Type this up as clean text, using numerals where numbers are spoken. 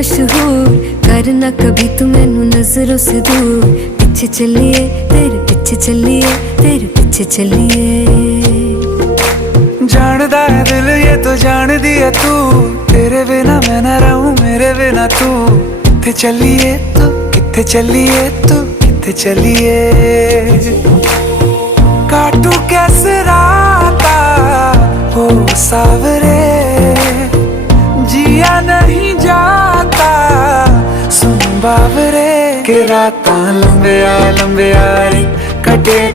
मशहूर, करना कभी तू मैनू नजरों से दूर। पीछे चलिए तेरे पीछे चलिए, तेरे पीछे चलिए। जानदा है दिल ये तो जान दिया तू, तेरे बिना मैं ना रहूं मेरे बिना तू। किथे चलिए तू, किथे चलिए तू, किथे चलिए। काटू कैसे राता हो सावरे, जिया नहीं जाता सुन बावरे। के राता लंबे आ रे कटे